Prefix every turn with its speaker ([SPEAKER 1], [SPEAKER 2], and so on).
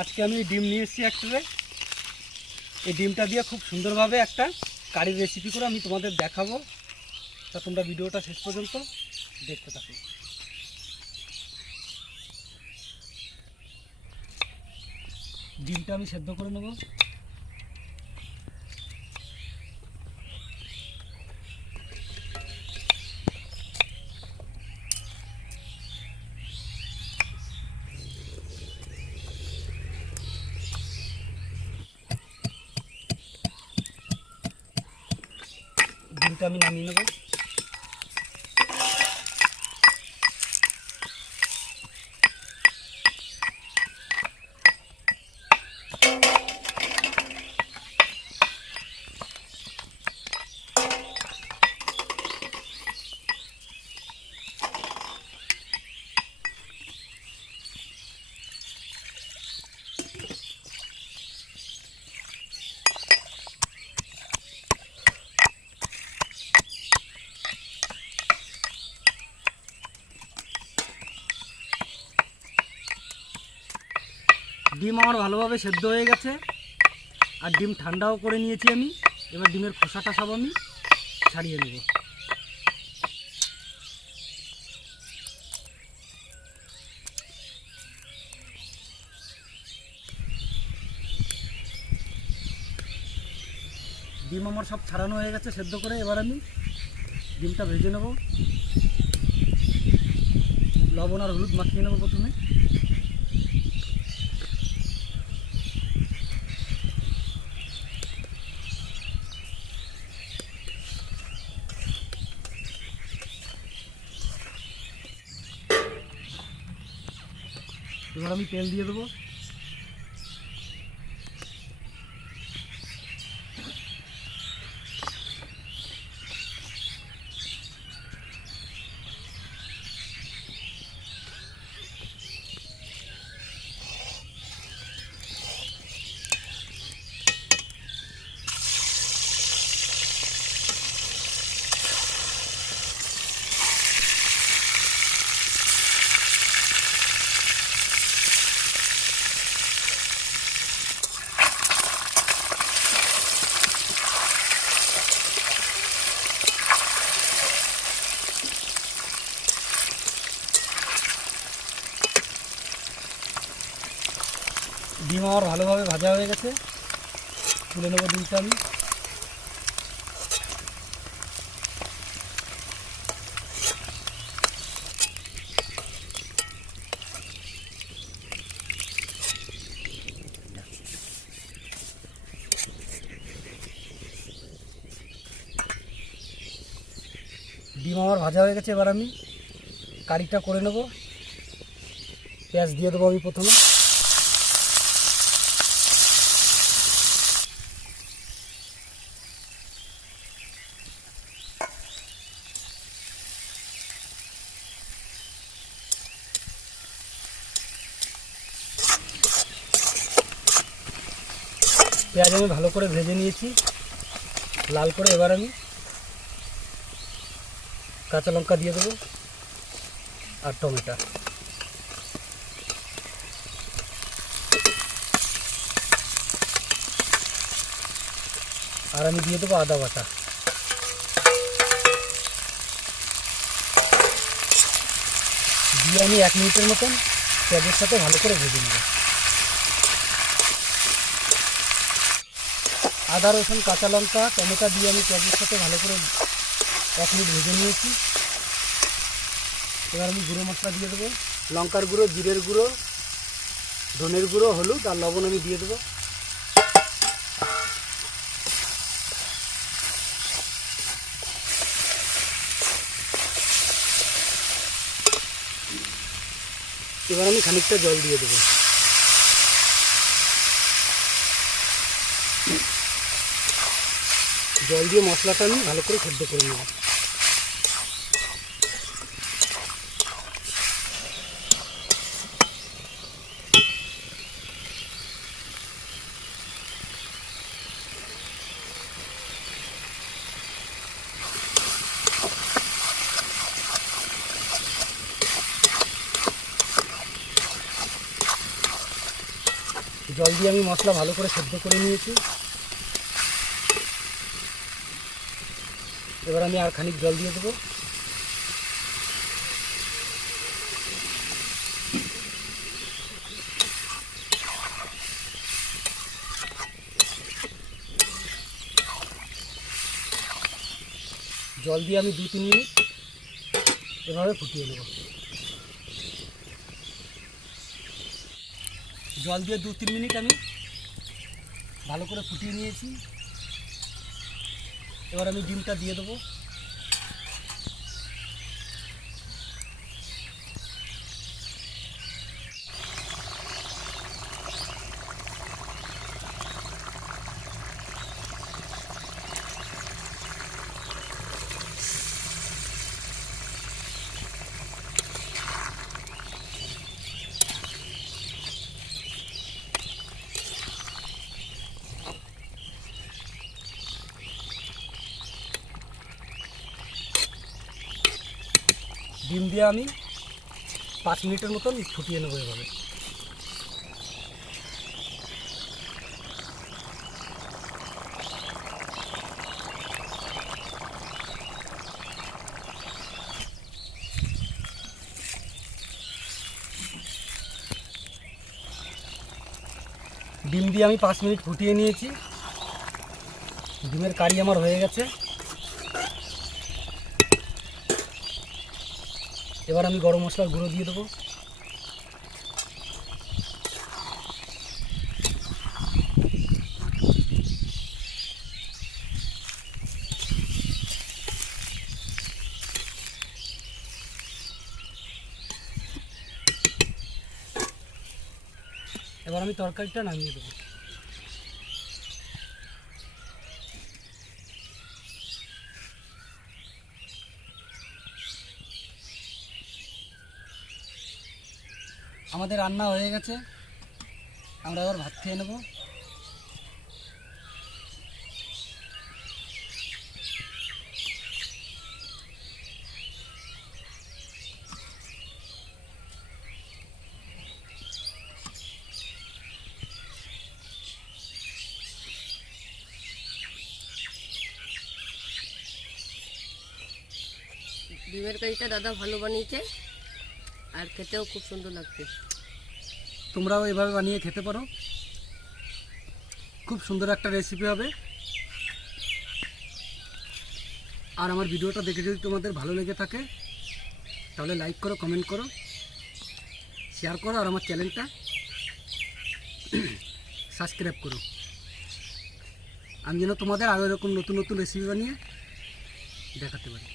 [SPEAKER 1] আজকে আমি ডিম নিয়ে এসেছি একটা এই ডিমটা দিয়ে খুব সুন্দরভাবে একটা কারির রেসিপি করে আমি তোমাদের দেখাবো। তা তোমরা ভিডিওটা শেষ পর্যন্ত দেখতে থাকো। ডিমটা আমি সেদ্ধ করে নেব ডিমটা আমি নামিয়ে নেব। ডিম আমার ভালোভাবে সেদ্ধ হয়ে গেছে। আর ডিম ঠান্ডাও করে নিয়েছি আমি। এবার ডিমের খোসাটা সব আমি ছাড়িয়ে নেব। ডিম আমার সব ছাড়ানো হয়ে গেছে সেদ্ধ করে। এবার আমি ডিমটা ভেজে নেব। লবণ আর হলুদ মাখিয়ে নেব প্রথমে। এবার আমি তেল দিয়ে দেবো ডিম আমার ভালোভাবে ভাজা হয়ে গেছে। তুলে নেব ডিমটা আমি ডিম আমার ভাজা হয়ে গেছে, এবার আমি কারিটা করে নেব। পেঁয়াজ দিয়ে দেবো আমি প্রথমে। পেঁয়াজ আমি ভালো করে ভেজে নিয়েছি। লাল করে এবার আমি কাঁচা লঙ্কা দিয়ে দেবো আর টমেটো। আর আমি দিয়ে দেবো আদা বাটা। দিয়ে আমি এক মিনিটের মতন পেঁয়াজের সাথে ভালো করে ভেজে নেব। আদা, রসুন, কাঁচা লঙ্কা, টমেটো দিয়ে আমি পেঁয়াজের সাথে ভালো করে এক মিনিট ভেজে নিয়েছি। এবার আমি গুঁড়ো মশলা দিয়ে দেবো। লঙ্কার গুঁড়ো, জিরের গুঁড়ো, ধনের গুঁড়ো, হলুদ আর লবণ আমি দিয়ে দেবো। এবার আমি খানিকটা জল দিয়ে দেবো। জল দিয়ে মশলাটা আমি ভালো করে সেদ্ধ করে নেব। জল দিয়ে আমি মশলা ভালো করে সেদ্ধ করে নিয়েছি। এবার আমি আর খানিক জল দিয়ে দেবো। জল দিয়ে আমি দু তিন মিনিট এভাবে ফুটিয়ে নেব। জল দিয়ে দু তিন মিনিট আমি ভালো করে ফুটিয়ে নিয়েছি। এবার আমি ডিমটা দিয়ে দেবো। ডিম দিয়ে আমি পাঁচ মিনিটের মতন ফুটিয়ে নেব এভাবে। ডিম দিয়ে আমি পাঁচ মিনিট ফুটিয়ে নিয়েছি। ডিমের কারি আমার হয়ে গেছে। এবার আমি গরম মশলার গুঁড়ো দিয়ে দেবো। এবার আমি তরকারিটা নামিয়ে দেবো। আমাদের রান্না হয়ে গেছে। আমরা এবার ভাত খেয়ে নেব।
[SPEAKER 2] ডিমের কারিটা দাদা ভালো বানিয়েছে। আর খেতেও খুব সুন্দর লাগছে।
[SPEAKER 1] তোমরাও এভাবে বানিয়ে খেতে পারো। খুব সুন্দর একটা রেসিপি হবে। আর আমার ভিডিওটা দেখে যদি তোমাদের ভালো লেগে থাকে, তাহলে লাইক করো কমেন্ট করো শেয়ার করো, আর আমার চ্যানেলটা সাবস্ক্রাইব করো। আমি যেন তোমাদের আরও এরকম নতুন নতুন রেসিপি বানিয়ে দেখাতে পারি।